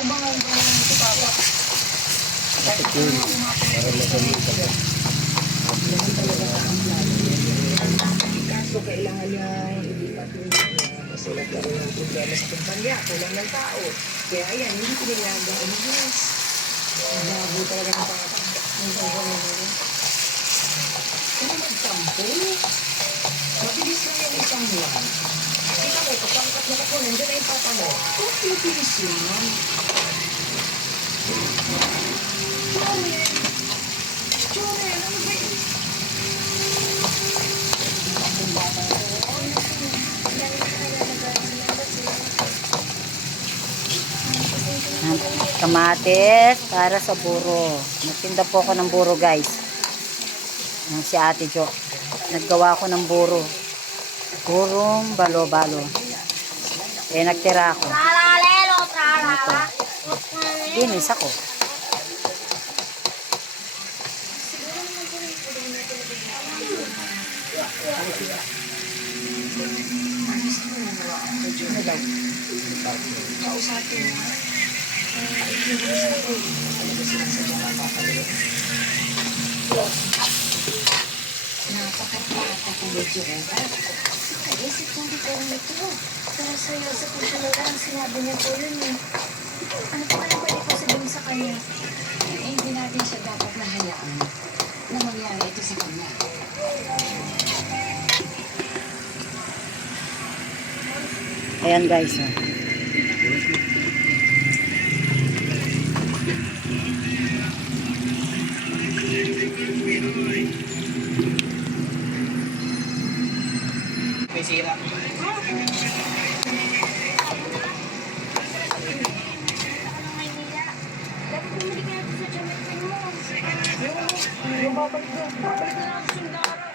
Kaso kailangan niya ilipat yung kasi nagkaroon ng problema sa kumpanya, kulang ng tao. Kaya yan, hindi ko nilaga ang Diyos. Bago talaga ng pangapagdak ng pangapagdak. Kung magtampo, mabilis lang yung isang buwan. Kita mo, kapangkat na ako, nandiyan na yung papa mo. Kung mabilis yun. Joren, ano ba yun? Ang bata ko. Kamatis para sa buro. Nagtinda po ako ng buro, guys. Si Ate Jo. Naggawa ako ng buro. Burong balo-balo. Eh, nagtira ako. Ito. Dinis ako. Kausapin mo. Napakapata ko medyo rin. Kaisip kong di ko rin ito. Pero seryoso po talaga ang sinabi niya po yun eh. Ano po kaya pwede ko sabihin sa kanya? Eh, hindi natin siya dapat nahayaan na mangyari ito sa kanya. Ayan, guys. May sira. Yung babalik doon. Babalik na lang sa sundara.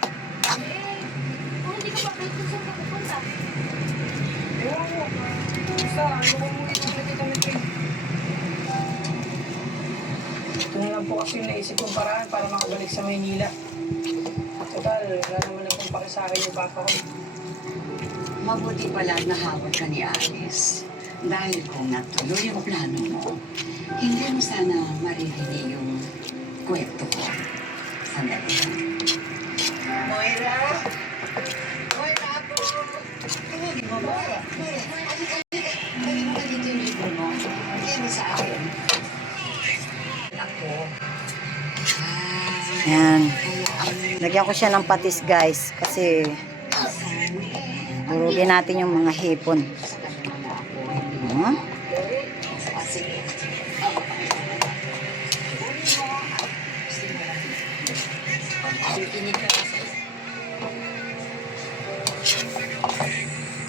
Kung hindi ka babalik doon, saan ka pupunta? Ewan mo. Basta, ano ko muna yung damit ko. Ito na lang po kasi yung naisip kong paraan para makabalik sa Maynila. Total, wala naman akong pakisakin yung papa ko. Mabuti pala nahawag ka ni Alice. Dahil kung natuloy ang plano mo, hindi mo sana maririnig yung kwento ko. Sandali lang. Moira! Moira po! Tingin mo ba? Balik mo dito yung libro mo. Bigyan mo sa akin. Ako. Ayan. Lagyan ko siya ng patis, guys. Kasi durugin natin yung mga hipon.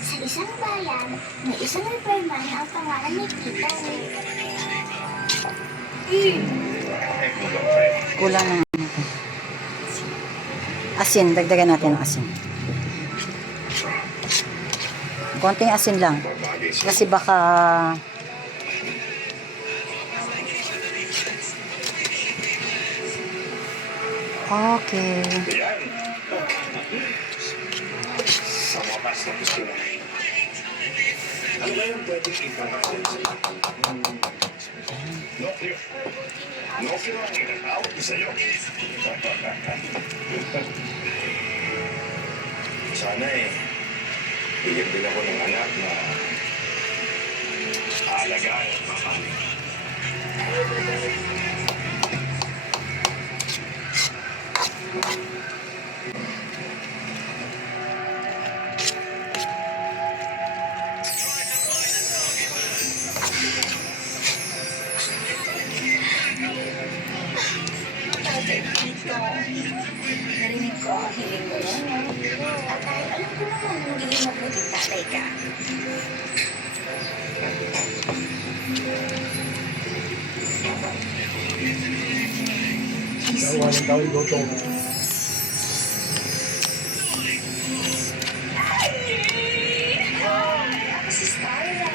Sa isang bayan, may isang repairman na ang pangalan ni Tita. Kulang na. Asin. Dagdagan natin ng asin. Konting asin lang. Kasi baka okay. Sa wakas na gusto na. Ano ba yung pwedeng ipapagod sa'yo? Nokyo. Nokyo ang inatawag ko sa'yo. Sana bigyan din ako ng anak na aalagaan at mamahalin. Narinig ko ang hiling mo. At dahil alam ko naman na magiging mabuting tatay ka. Ako si Starla.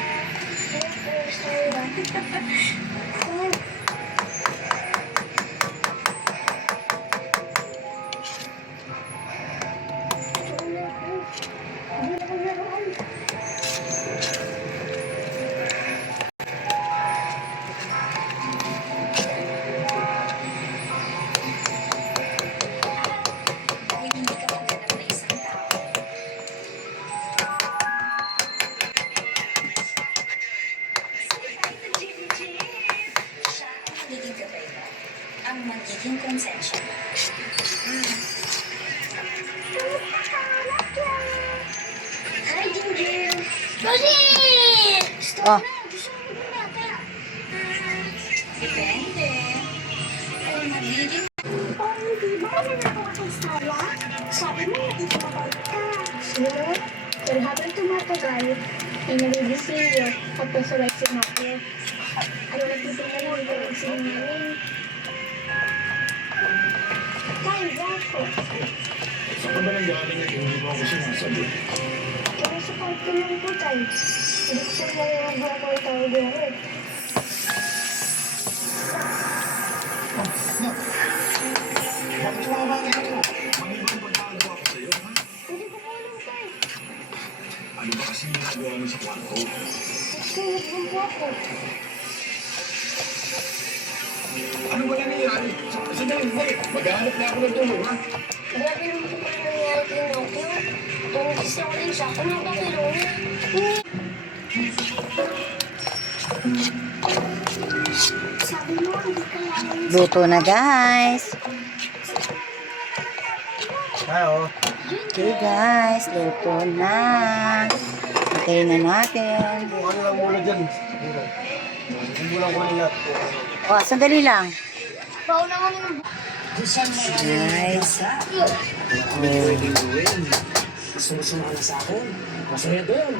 ang magiging konsensya mo. Hi, Ginger! Josie! Stop Oh. na! Gusto mo bumata. Depende. Kung magiging... Oh, hindi ba kami nakakasala? Sabi mo, hindi mabait ka. Sino? Pero habang tumatagal, ay nalilisilyo at pasuray si Matthew. Ano nagtitingnan mo ito ang sinungaling? Tay, Jaco. Saan ka ba nang galing at hindi mo ako sinasabi? Kinasupport ko lang po, Tay. Hindi ko po nangyayabang ko ang tawag yung red. Bakit tumama ka ito? Manibang pagkagawa ko sa'yo, ha? Hindi ko po alam, Tay. Ano ba kasi ginagawa mo sa kwarto? Nagkayat lang po ako. Ano ba nangyayari? Sandali, balik. Maghahanap na ako ng tulong, ha? Grabe naman po pala nangyari kay Matthew. Tumigis ako rin siya. Kung nakakilong niya. Sabi mo, hindi kailangan Luto na guys. Okay guys, luto na. Patayin na natin. Ano lang muna dyan? Simulan ko nila. Oh, sandali lang. Bawa naman yung Guys. Pwede gawin. Gusto mo sumama sa akin. Masaya doon.